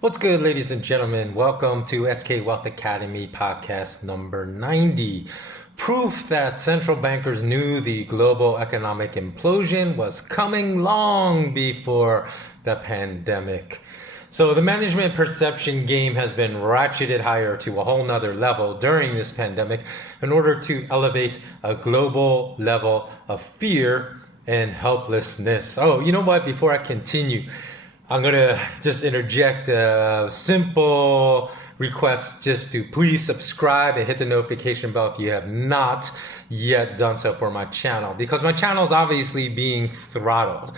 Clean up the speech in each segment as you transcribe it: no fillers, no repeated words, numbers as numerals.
What's good, ladies and gentlemen? Welcome to SK Wealth Academy podcast number 90. Proof that central bankers knew the global economic implosion was coming long before the pandemic. So the management perception game has been ratcheted higher to a whole nother level during this pandemic in order to elevate a global level of fear and helplessness. Oh, you know what? Before I continue, I'm gonna just interject a simple request just to please subscribe and hit the notification bell if you have not yet done so for my channel, because my channel is obviously being throttled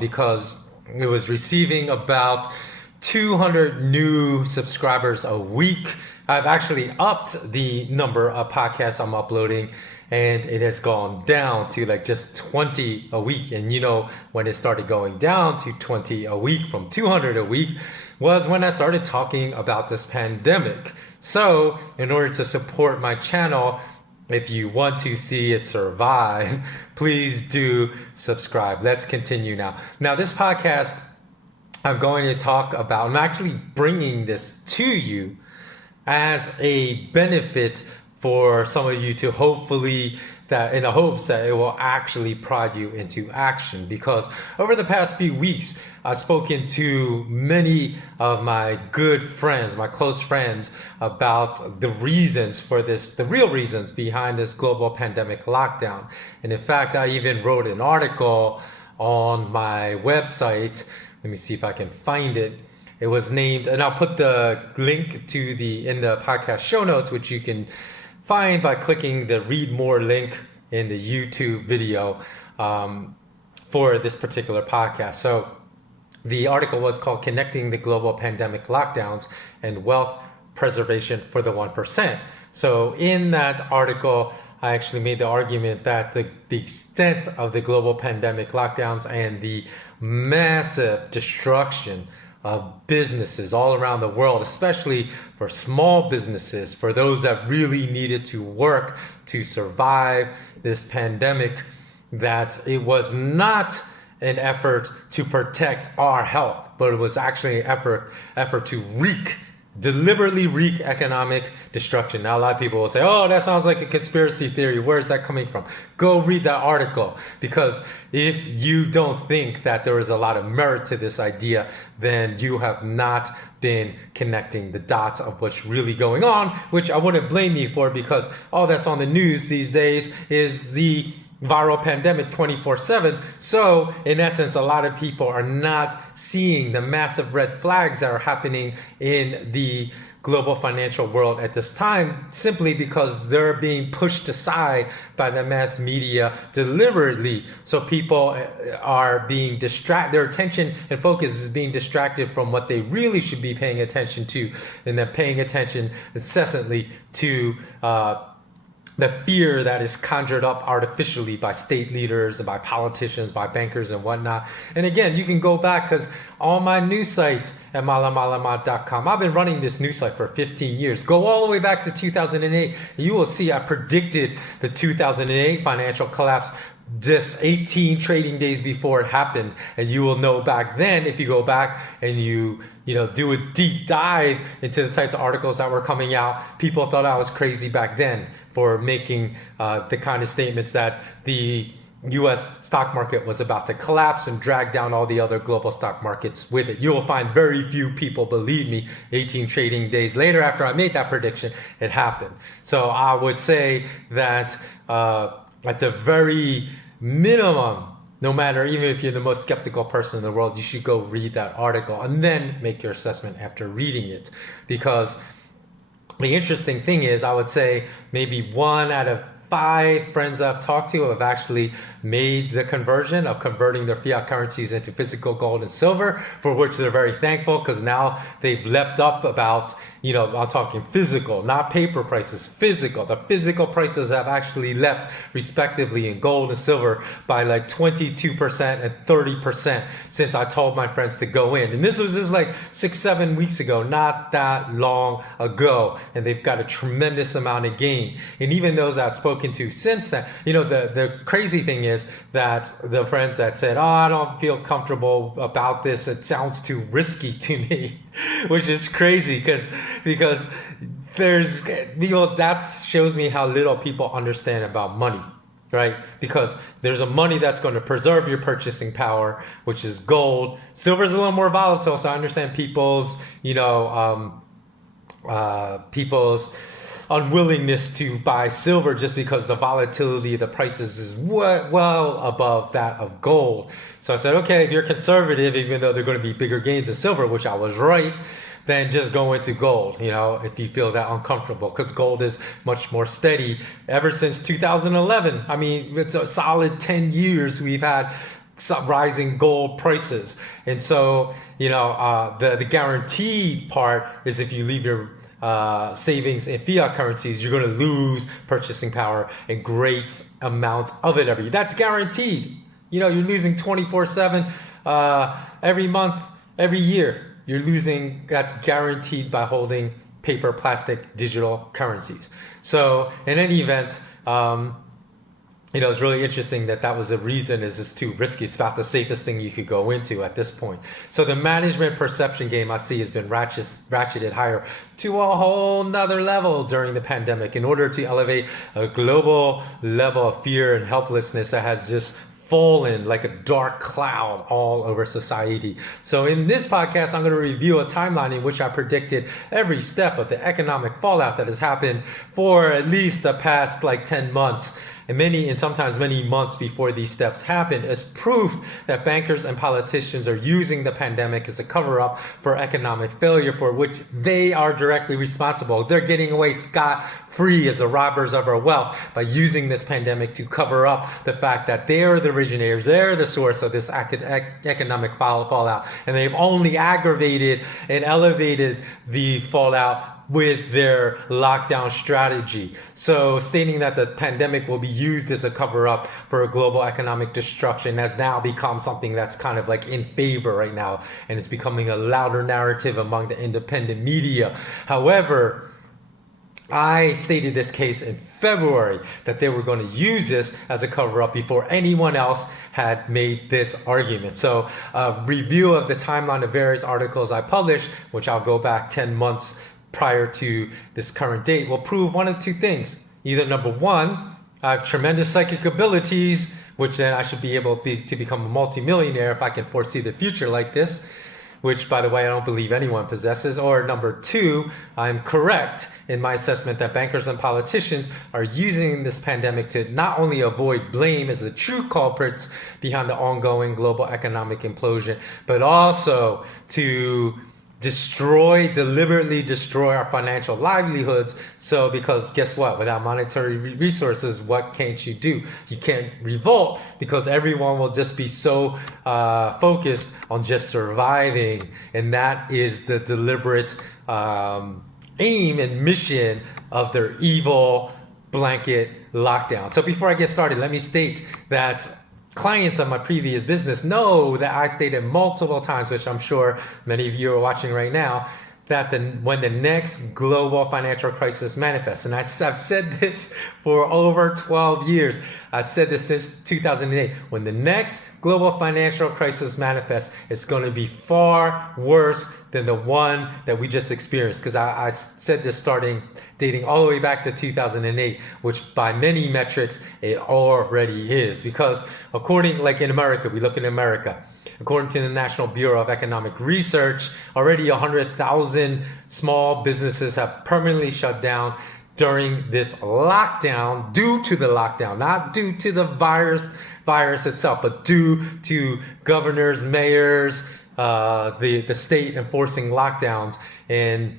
because it was receiving about 200 new subscribers a week. I've actually upped the number of podcasts I'm uploading, and it has gone down to like just 20 a week. And you know, when it started going down to 20 a week from 200 a week was when I started talking about this pandemic. So in order to support my channel, if you want to see it survive, please do subscribe. Let's continue now. Now, this podcast, I'm going to talk about, I'm actually bringing this to you as a benefit for some of you to hopefully, that in the hopes that it will actually prod you into action. Because over the past few weeks, I've spoken to many of my good friends, my close friends, about the reasons for this, the real reasons behind this global pandemic lockdown. And in fact, I even wrote an article on my website. Let me see if I can find it. It was named, and I'll put the link to in the podcast show notes, which you can find by clicking the read more link in the YouTube video for this particular podcast. So the article was called Connecting the Global Pandemic Lockdowns and Wealth Preservation for the 1%. So in that article, I actually made the argument that the extent of the global pandemic lockdowns and the massive destruction of businesses all around the world, especially for small businesses, for those that really needed to work to survive this pandemic, that it was not an effort to protect our health, but it was actually an effort to deliberately wreak economic destruction. Now, a lot of people will say, oh, that sounds like a conspiracy theory. Where's that coming from? Go read that article, because if you don't think that there is a lot of merit to this idea, then you have not been connecting the dots of what's really going on, which I wouldn't blame you for, because all that's on the news these days is the viral pandemic 24/7. So in essence, a lot of people are not seeing the massive red flags that are happening in the global financial world at this time, simply because they're being pushed aside by the mass media deliberately. So people are being distracted, their attention and focus is being distracted from what they really should be paying attention to, and they're paying attention incessantly to the fear that is conjured up artificially by state leaders, by politicians, by bankers and whatnot. And again, you can go back, because on my news site at malamalama.com, I've been running this news site for 15 years. Go all the way back to 2008. And you will see I predicted the 2008 financial collapse just 18 trading days before it happened. And you will know back then, if you go back and you do a deep dive into the types of articles that were coming out, people thought I was crazy back then for making the kind of statements that the US stock market was about to collapse and drag down all the other global stock markets with it. You will find very few people believe me. 18 trading days later, after I made that prediction, it happened. So I would say that at the very minimum, no matter, even if you're the most skeptical person in the world, you should go read that article and then make your assessment after reading it. Because the interesting thing is, I would say maybe 1 out of 5 friends I've talked to have actually made the conversion of converting their fiat currencies into physical gold and silver, for which they're very thankful, because now they've leapt up about, I'm talking physical, not paper prices, physical. The physical prices have actually leapt respectively in gold and silver by like 22% and 30% since I told my friends to go in. And this was just like 6-7 weeks ago, not that long ago. And they've got a tremendous amount of gain. And even those I've spoken look into since then. The crazy thing is that the friends that said, "Oh, I don't feel comfortable about this. It sounds too risky to me," which is crazy because there's that shows me how little people understand about money. Right? Because there's a money that's going to preserve your purchasing power, which is gold. Silver's a little more volatile, so I understand people's unwillingness to buy silver just because the volatility of the prices is well above that of gold. So I said, okay, if you're conservative, even though there are going to be bigger gains in silver, which I was right, then just go into gold, if you feel that uncomfortable, because gold is much more steady ever since 2011. I mean, it's a solid 10 years we've had some rising gold prices. And so, the guaranteed part is if you leave your savings in fiat currencies, you're going to lose purchasing power and great amounts of it every year. That's guaranteed. You're losing 24/7 every month, every year. You're losing, that's guaranteed by holding paper, plastic, digital currencies. So in any event, it's really interesting that was the reason is it's too risky. It's about the safest thing you could go into at this point. So the management perception game I see has been ratcheted higher to a whole nother level during the pandemic in order to elevate a global level of fear and helplessness that has just fallen like a dark cloud all over society. So in this podcast, I'm going to review a timeline in which I predicted every step of the economic fallout that has happened for at least the past 10 months. And sometimes many months before these steps happen, as proof that bankers and politicians are using the pandemic as a cover-up for economic failure for which they are directly responsible. They're getting away scot-free as the robbers of our wealth by using this pandemic to cover up the fact that they're the originators, they're the source of this economic fallout, and they've only aggravated and elevated the fallout with their lockdown strategy. So stating that the pandemic will be used as a cover-up for a global economic destruction has now become something that's kind of in favor right now, and it's becoming a louder narrative among the independent media. However, I stated this case in February that they were going to use this as a cover-up before anyone else had made this argument. So a review of the timeline of various articles I published, which I'll go back 10 months prior to this current date, will prove one of two things. Either number one, I have tremendous psychic abilities, which then I should be able to become a multimillionaire if I can foresee the future like this, which, by the way, I don't believe anyone possesses. Or number two, I'm correct in my assessment that bankers and politicians are using this pandemic to not only avoid blame as the true culprits behind the ongoing global economic implosion, but also to deliberately destroy our financial livelihoods. So, because guess what? Without monetary resources, what can't you do? You can't revolt because everyone will just be so focused on just surviving. And that is the deliberate aim and mission of their evil blanket lockdown. So before I get started, let me state that clients of my previous business know that I stated multiple times, which I'm sure many of you are watching right now, that when the next global financial crisis manifests, and I've said this for over 12 years, I've said this since 2008, when the next global financial crisis manifests, it's going to be far worse than the one that we just experienced. Because I said this dating all the way back to 2008, which by many metrics, it already is. Because according, in America, we look in America, according to the National Bureau of Economic Research, already 100,000 small businesses have permanently shut down during this lockdown, due to the lockdown, not due to the virus itself, but due to governors, mayors, the state enforcing lockdowns. And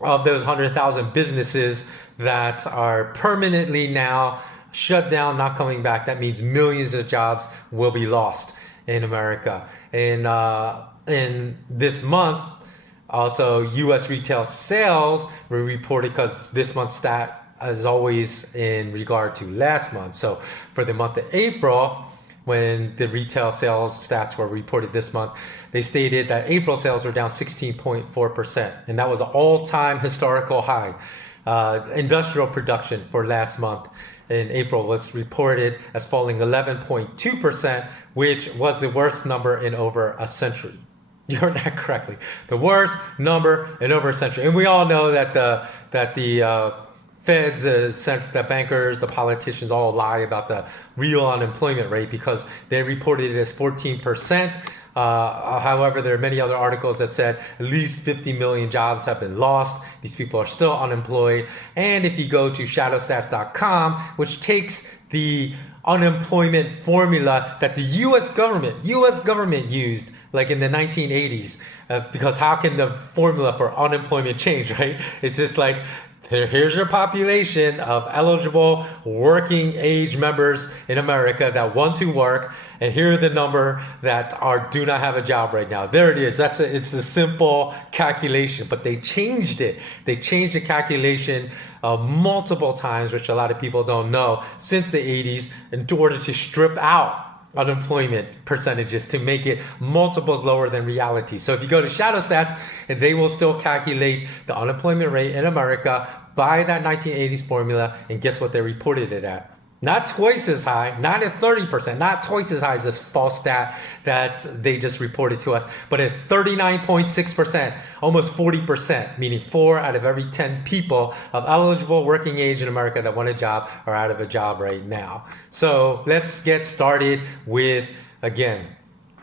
of those 100,000 businesses that are permanently now shut down, not coming back, that means millions of jobs will be lost in America. And in this month, also U.S. retail sales were reported, because this month's stat is always in regard to last month. So for the month of April, when the retail sales stats were reported this month, they stated that April sales were down 16.4%. And that was an all-time historical high. Industrial production for last month in April was reported as falling 11.2%, which was the worst number in over a century. You heard that correctly. The worst number in over a century. And we all know that the Feds, the bankers, the politicians all lie about the real unemployment rate because they reported it as 14%. However, there are many other articles that said at least 50 million jobs have been lost. These people are still unemployed. And if you go to shadowstats.com, which takes the unemployment formula that the US government used like in the 1980s, because how can the formula for unemployment change, right? It's just like, here's your population of eligible working age members in America that want to work, and here are the number that do not have a job right now. There it is. It's a simple calculation, but they changed it. They changed the calculation multiple times, which a lot of people don't know, since the 80s in order to strip out unemployment percentages to make it multiples lower than reality. So if you go to Shadow Stats, and they will still calculate the unemployment rate in America by that 1980s formula, and guess what they reported it at? Not twice as high, not at 30%, not twice as high as this false stat that they just reported to us, but at 39.6%, almost 40%, meaning 4 out of every 10 people of eligible working age in America that want a job are out of a job right now. So let's get started with, again,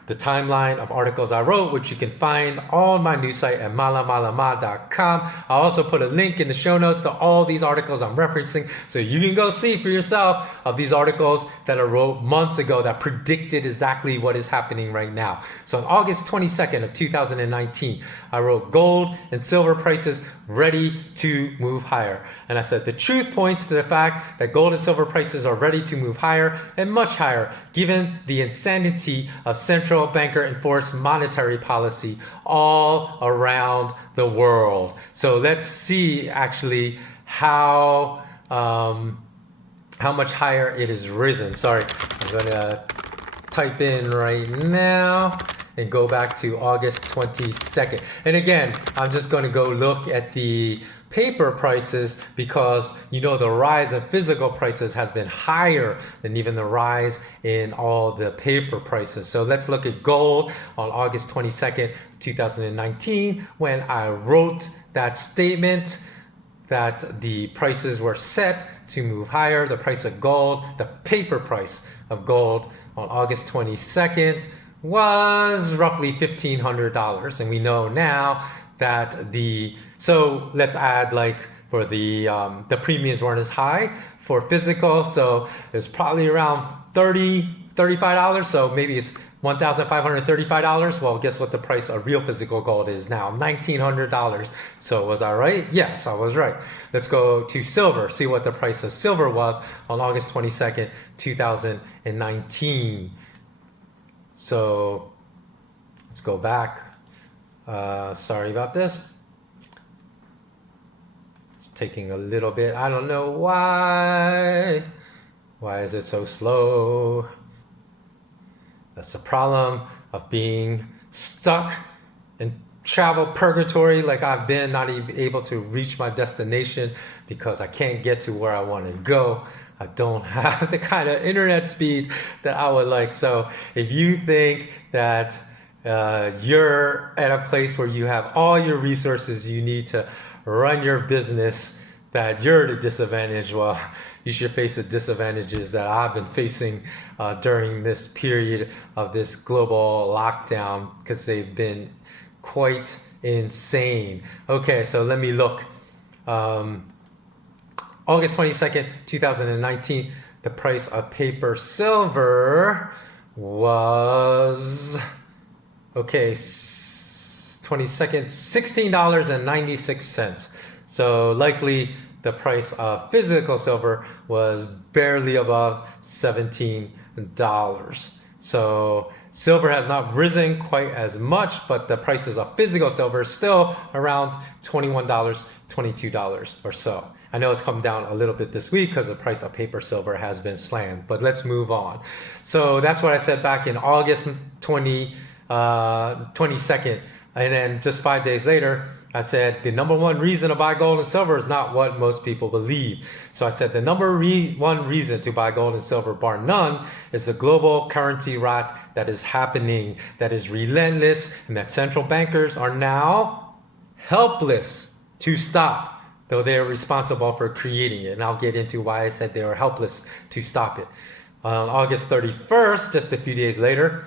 the timeline of articles I wrote, which you can find on my news site at malamalama.com. I'll also put a link in the show notes to all these articles I'm referencing, so you can go see for yourself of these articles that I wrote months ago that predicted exactly what is happening right now. So on August 22nd of 2019, I wrote gold and silver prices ready to move higher. And I said the truth points to the fact that gold and silver prices are ready to move higher and much higher, given the insanity of central banker enforced monetary policy all around the world. So let's see actually how much higher it has risen. Sorry, I'm gonna type in right now and go back to August 22nd. And again, I'm just going to go look at the paper prices because you know the rise of physical prices has been higher than even the rise in all the paper prices. So let's look at gold on August 22nd, 2019, when I wrote that statement that the prices were set to move higher. The price of gold, the paper price of gold on August 22nd was roughly $1,500, and we know now that so let's add like for the premiums weren't as high for physical, so it's probably around $35, so maybe it's $1,535. Well, guess what the price of real physical gold is now? $1,900. So was I right? Yes, I was right. Let's go to silver, see what the price of silver was on August 22nd, 2019. So let's go back. Sorry about this. It's taking a little bit. I don't know why. Why is it so slow? That's the problem of being stuck in travel purgatory like I've been, not even able to reach my destination because I can't get to where I want to go. I don't have the kind of internet speeds that I would like. So if you think that you're at a place where you have all your resources you need to run your business, that you're at a disadvantage, well, you should face the disadvantages that I've been facing during this period of this global lockdown, because they've been quite insane. Okay, so let me look. August 22nd, 2019, the price of paper silver was, okay, 22nd, $16.96. So likely the price of physical silver was barely above $17. So silver has not risen quite as much, but the prices of physical silver is still around $21, $22 or so. I know it's come down a little bit this week because the price of paper silver has been slammed, but let's move on. So that's what I said back in August 22nd And then just 5 days later, I said the number one reason to buy gold and silver is not what most people believe. So I said the number one reason to buy gold and silver, bar none, is the global currency rot that is happening, that is relentless, and that central bankers are now helpless to stop, though they are responsible for creating it. And I'll get into why I said they were helpless to stop it. On August 31st, just a few days later,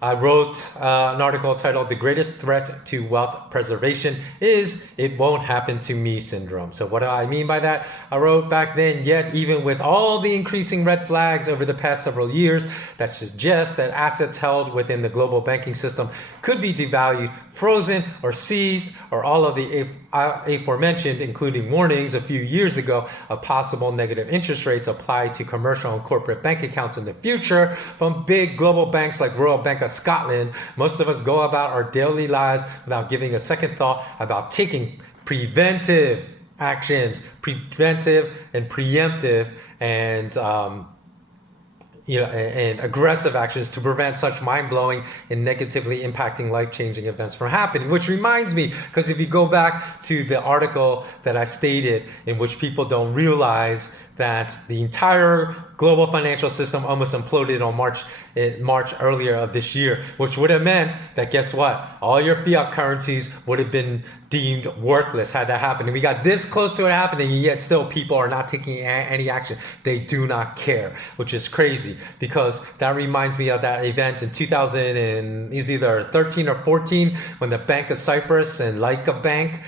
I wrote an article titled "The Greatest Threat to Wealth Preservation is It Won't Happen to Me Syndrome." So what do I mean by that? I wrote back then, yet even with all the increasing red flags over the past several years that suggest that assets held within the global banking system could be devalued, frozen, or seized, or all of the aforementioned, including warnings a few years ago of possible negative interest rates applied to commercial and corporate bank accounts in the future from big global banks like Royal Bank of Scotland, most of us go about our daily lives without giving a second thought about taking preventive actions, preventive and preemptive and and aggressive actions to prevent such mind-blowing and negatively impacting life-changing events from happening. Which reminds me, because if you go back to the article that I stated, in which people don't realize that the entire global financial system almost imploded on March earlier of this year, which would have meant that, guess what? All your fiat currencies would have been deemed worthless had that happened. And we got this close to it happening, and yet still people are not taking any action. They do not care, which is crazy, because that reminds me of that event in 2000 and it's either 13 or 14 when the Bank of Cyprus and Laika Bank,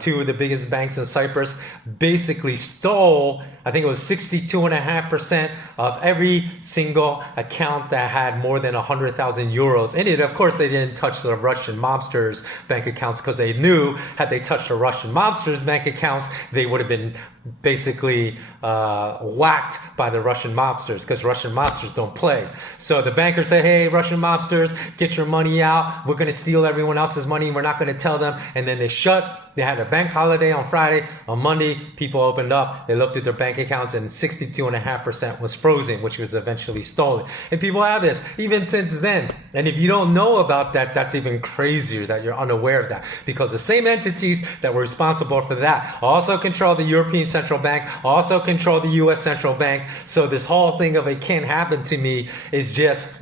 two of the biggest banks in Cyprus, basically stole, I think it was 62.5% of every single account that had more than 100,000 euros in it. Of course, they didn't touch the Russian mobsters' bank accounts, because they knew had they touched the Russian mobsters' bank accounts, they would have been basically whacked by the Russian mobsters, because Russian mobsters don't play. So the bankers say, hey, Russian mobsters, get your money out. We're going to steal everyone else's money. We're not going to tell them. And then they shut. They had a bank holiday on Friday. On Monday, people opened up. They looked at their bank accounts, and 62.5% was frozen, which was eventually stolen. And people have this even since then. And if you don't know about that, that's even crazier that you're unaware of that, because the same entities that were responsible for that also control the European Central Bank, also control the US Central Bank. So this whole thing of it can't happen to me is just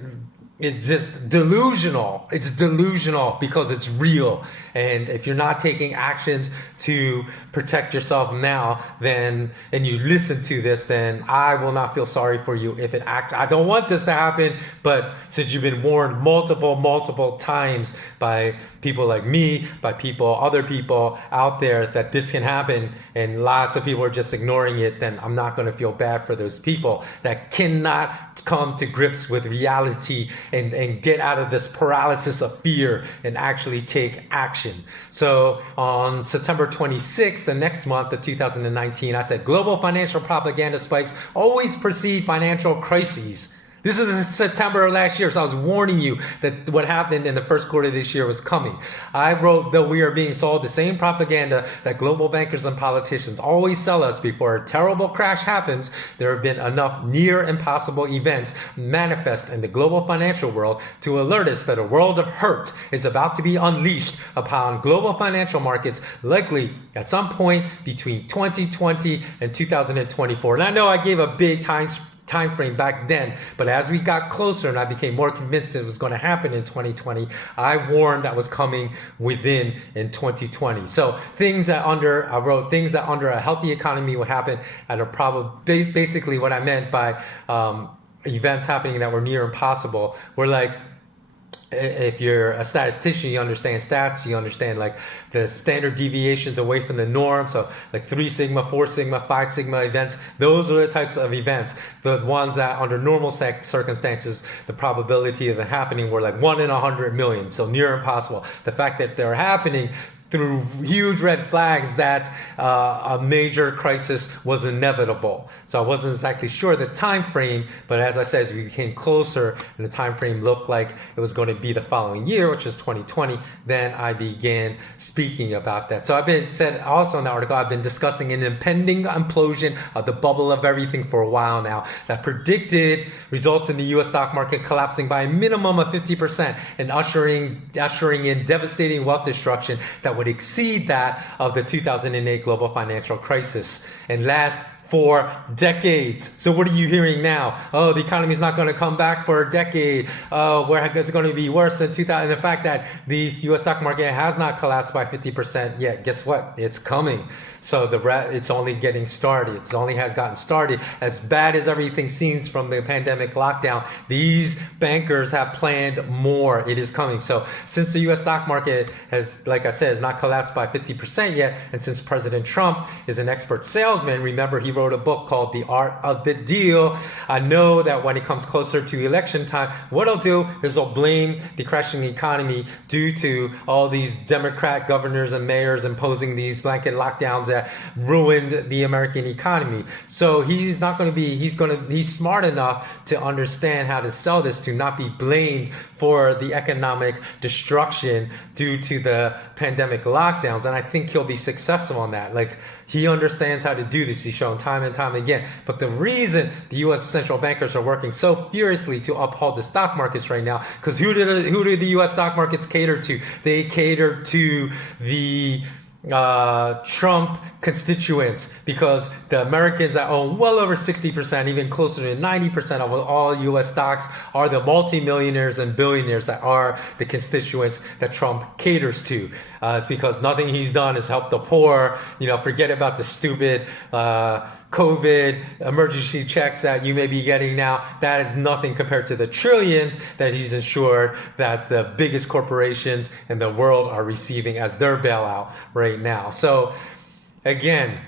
delusional. It's delusional because it's real. And if you're not taking actions to protect yourself now, then, and you listen to this, then I will not feel sorry for you if it I don't want this to happen, but since you've been warned multiple times by people like me, by other people out there that this can happen, and lots of people are just ignoring it, then I'm not going to feel bad for those people that cannot come to grips with reality and get out of this paralysis of fear and actually take action. So on September 26th, the next month of 2019, I said, global financial propaganda spikes always precede financial crises. This is in September of last year, so I was warning you that what happened in the first quarter of this year was coming. I wrote that we are being sold the same propaganda that global bankers and politicians always sell us before a terrible crash happens. There have been enough near impossible events manifest in the global financial world to alert us that a world of hurt is about to be unleashed upon global financial markets, likely at some point between 2020 and 2024. And I know I gave a big time frame back then, but as we got closer and I became more convinced it was going to happen in 2020, I warned that was coming within in 2020. So I wrote things that under a healthy economy would happen at a basically what I meant by events happening that were near impossible were like, if you're a statistician, you understand stats, you understand like the standard deviations away from the norm. So like 3 sigma, 4 sigma, 5 sigma events, those are the types of events. The ones that under normal circumstances, the probability of it happening were like 1 in 100 million. So near impossible. The fact that they're happening through huge red flags that a major crisis was inevitable. So I wasn't exactly sure the time frame, but as I said, as we came closer and the time frame looked like it was going to be the following year, which is 2020, then I began speaking about that. So said also in the article, I've been discussing an impending implosion of the bubble of everything for a while now that predicted results in the US stock market collapsing by a minimum of 50% and ushering in devastating wealth destruction that would exceed that of the 2008 global financial crisis and last for decades. So what are you hearing now? Oh, the economy is not going to come back for a decade. Oh, where is it going to be worse than 2000? And the fact that the U.S. stock market has not collapsed by 50% yet, guess what? It's coming. So it's only getting started. It only has gotten started. As bad as everything seems from the pandemic lockdown, these bankers have planned more. It is coming. So since the U.S. stock market has, like I said, has not collapsed by 50% yet, and since President Trump is an expert salesman, remember he wrote a book called The Art of the Deal. I know that when it comes closer to election time, what I'll do is I'll blame the crashing economy due to all these Democrat governors and mayors imposing these blanket lockdowns that ruined the American economy. So he's smart enough to understand how to sell this to not be blamed for the economic destruction due to the pandemic lockdowns. And I think he'll be successful on that. Like, he understands how to do this. He's shown time and time again. But the reason the U.S. central bankers are working so furiously to uphold the stock markets right now, because who do the U.S. stock markets cater to? They cater to the Trump constituents, because the Americans that own well over 60%, even closer to 90% of all U.S. stocks are the multimillionaires and billionaires that are the constituents that Trump caters to. It's because nothing he's done has helped the poor. Forget about the stupid COVID emergency checks that you may be getting now. That is nothing compared to the trillions that he's ensured that the biggest corporations in the world are receiving as their bailout right now. So again,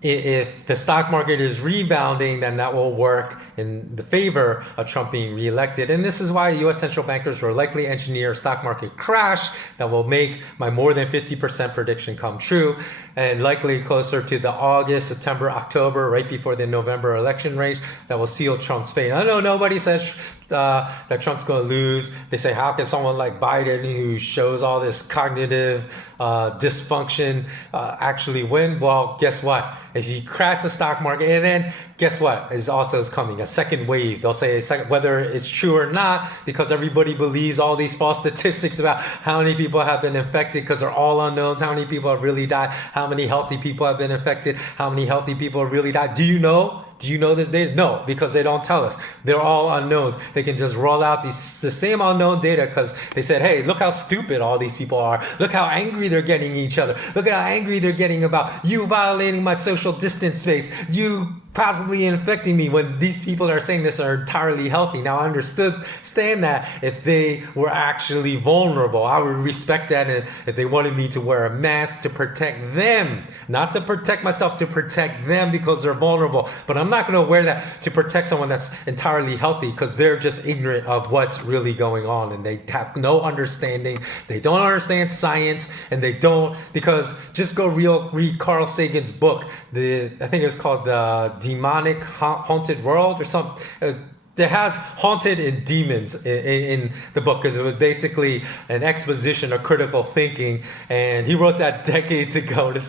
if the stock market is rebounding, then that will work in the favor of Trump being reelected. And this is why U.S. central bankers will likely engineer a stock market crash that will make my more than 50% prediction come true, and likely closer to the August, September, October, right before the November election range, that will seal Trump's fate. I know nobody says that Trump's going to lose. They say, how can someone like Biden, who shows all this cognitive dysfunction, actually win? Well, guess what? If he crashes the stock market, and then guess what is coming? A second wave. They'll say whether it's true or not, because everybody believes all these false statistics about how many people have been infected, because they're all unknowns. How many people have really died? How many healthy people have been infected? How many healthy people have really died? Do you know? Do you know this data? No, because they don't tell us. They're all unknowns. They can just roll out the same unknown data because they said, hey, look how stupid all these people are. Look how angry they're getting each other. Look at how angry they're getting about you violating my social distance space. You possibly infecting me, when these people are saying this are entirely healthy. Now, I understand that if they were actually vulnerable, I would respect that. And if they wanted me to wear a mask to protect them, not to protect myself, to protect them because they're vulnerable. But I'm not going to wear that to protect someone that's entirely healthy, because they're just ignorant of what's really going on, and they have no understanding. They don't understand science, and they don't, because just go read Carl Sagan's book. I think it's called The Demonic Haunted World or something. It has haunted and demons in the book, because it was basically an exposition of critical thinking, and he wrote that decades ago. It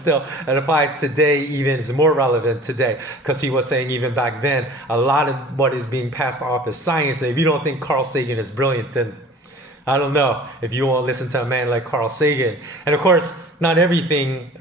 applies today, even is more relevant today, because he was saying even back then a lot of what is being passed off as science. And if you don't think Carl Sagan is brilliant, then I don't know if you won't listen to a man like Carl Sagan. And of course, not everything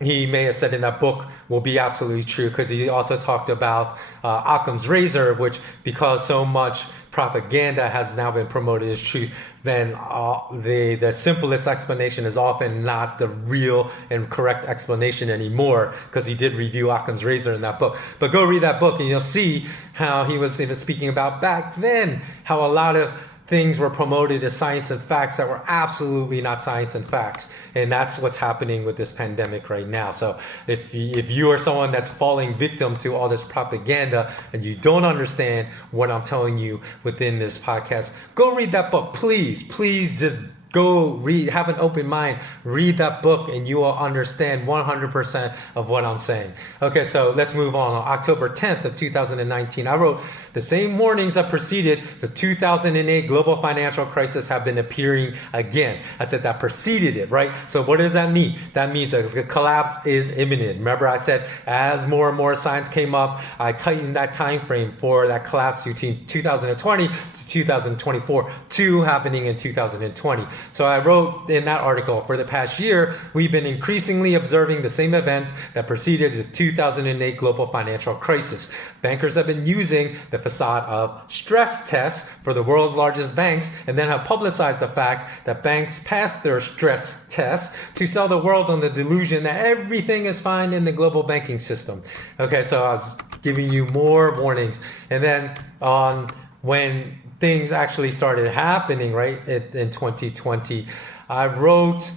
he may have said in that book will be absolutely true, because he also talked about Occam's razor, which, because so much propaganda has now been promoted as truth, then the simplest explanation is often not the real and correct explanation anymore, because he did review Occam's razor in that book. But go read that book and you'll see how he was even speaking about back then, how a lot of things were promoted as science and facts that were absolutely not science and facts. And that's what's happening with this pandemic right now. So if you are someone that's falling victim to all this propaganda and you don't understand what I'm telling you within this podcast, go read that book. Please just go read, have an open mind, read that book, and you will understand 100% of what I'm saying. Okay, so let's move on. On October 10th of 2019, I wrote, the same warnings that preceded the 2008 global financial crisis have been appearing again. I said that preceded it, right? So what does that mean? That means the collapse is imminent. Remember I said as more and more signs came up, I tightened that time frame for that collapse between 2020 to 2024 to happening in 2020. So I wrote in that article, for the past year, we've been increasingly observing the same events that preceded the 2008 global financial crisis. Bankers have been using the facade of stress tests for the world's largest banks and then have publicized the fact that banks passed their stress tests to sell the world on the delusion that everything is fine in the global banking system. Okay, so I was giving you more warnings. And then on when things actually started happening, right, in 2020, I wrote,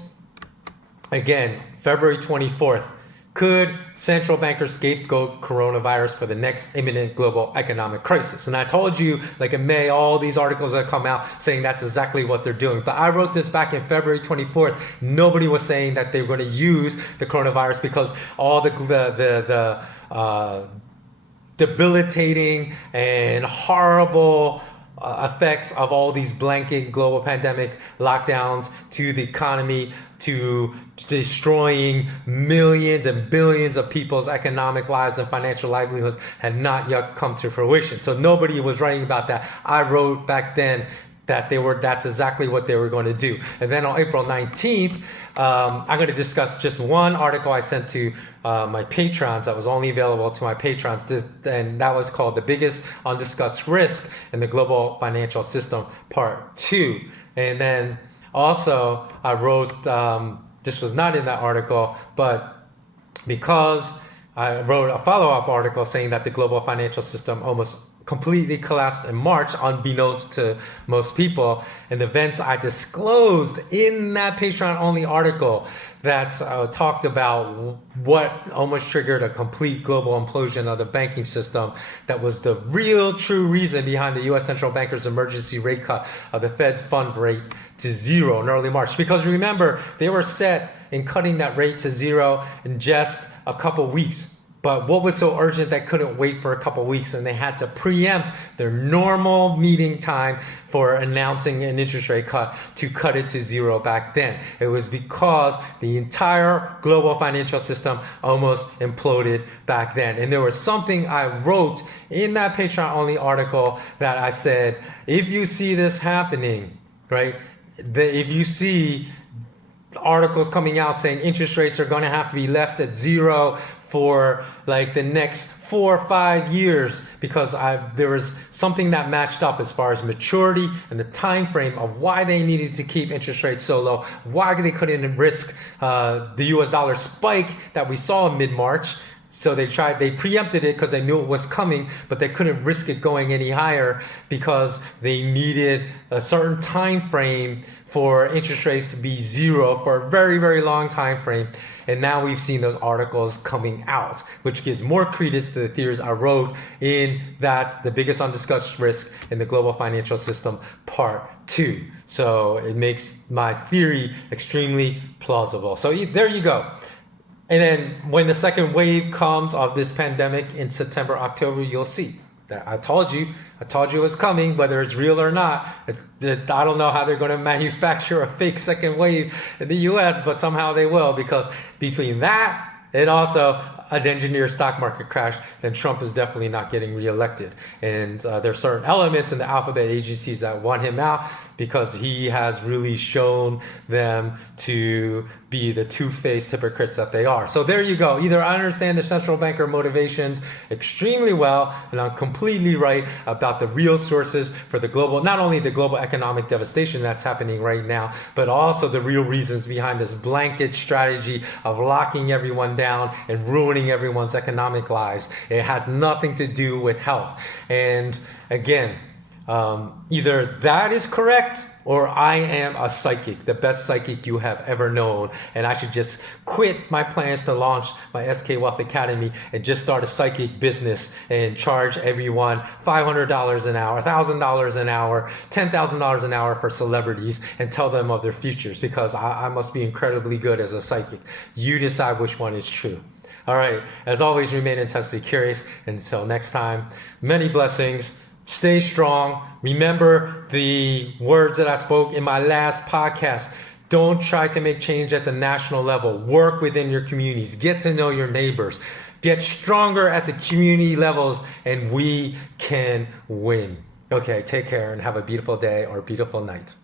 again, February 24th, could central bankers scapegoat coronavirus for the next imminent global economic crisis? And I told you, like in May, all these articles that come out saying that's exactly what they're doing. But I wrote this back in February 24th. Nobody was saying that they were going to use the coronavirus because all the debilitating and horrible effects of all these blanket global pandemic lockdowns to the economy, to destroying millions and billions of people's economic lives and financial livelihoods had not yet come to fruition. So nobody was writing about that. I wrote back then that that's exactly what they were going to do. And then on April 19th, I'm going to discuss just one article I sent to my patrons that was only available to my patrons, and that was called The Biggest Undiscussed Risk in the Global Financial System, Part 2. And then also I wrote, this was not in that article, but because I wrote a follow-up article saying that the global financial system almost completely collapsed in March, unbeknownst to most people, and the events I disclosed in that Patreon-only article that talked about what almost triggered a complete global implosion of the banking system. That was the real true reason behind the U.S. Central Bank's emergency rate cut of the Fed's fund rate to zero in early March. Because remember, they were set in cutting that rate to zero in just a couple weeks. But what was so urgent that couldn't wait for a couple of weeks, and they had to preempt their normal meeting time for announcing an interest rate cut to cut it to zero back then? It was because the entire global financial system almost imploded back then. And there was something I wrote in that Patreon-only article that I said, if you see this happening, right, if you see articles coming out saying interest rates are going to have to be left at zero for like the next 4 or 5 years, because there was something that matched up as far as maturity and the time frame of why they needed to keep interest rates so low, why they couldn't risk the US dollar spike that we saw in mid-March. So they preempted it because they knew it was coming, but they couldn't risk it going any higher because they needed a certain time frame for interest rates to be zero for a very, very long time frame. And now we've seen those articles coming out, which gives more credence to the theories I wrote in that The Biggest Undiscussed Risk in the Global Financial System, Part 2. So it makes my theory extremely plausible. So there you go. And then when the second wave comes of this pandemic in September, October, you'll see that I told you it was coming, whether it's real or not. I don't know how they're going to manufacture a fake second wave in the US, but somehow they will, because between that and also an engineered stock market crash, then Trump is definitely not getting reelected. And there's certain elements in the alphabet agencies that want him out because he has really shown them to be the two-faced hypocrites that they are. So there you go. Either I understand the central banker motivations extremely well, and I'm completely right about the real sources for the global, not only the global economic devastation that's happening right now, but also the real reasons behind this blanket strategy of locking everyone down and ruining everyone's economic lives. It has nothing to do with health. And again, Either that is correct or I am a psychic, the best psychic you have ever known, and I should just quit my plans to launch my SK Wealth Academy and just start a psychic business and charge everyone $500 an hour, $1,000 an hour, $10,000 an hour for celebrities and tell them of their futures, because I must be incredibly good as a psychic. You decide which one is true. All right, as always, remain intensely curious. Until next time, many blessings. Stay strong. Remember the words that I spoke in my last podcast. Don't try to make change at the national level. Work within your communities. Get to know your neighbors. Get stronger at the community levels, and we can win. Okay, take care and have a beautiful day or beautiful night.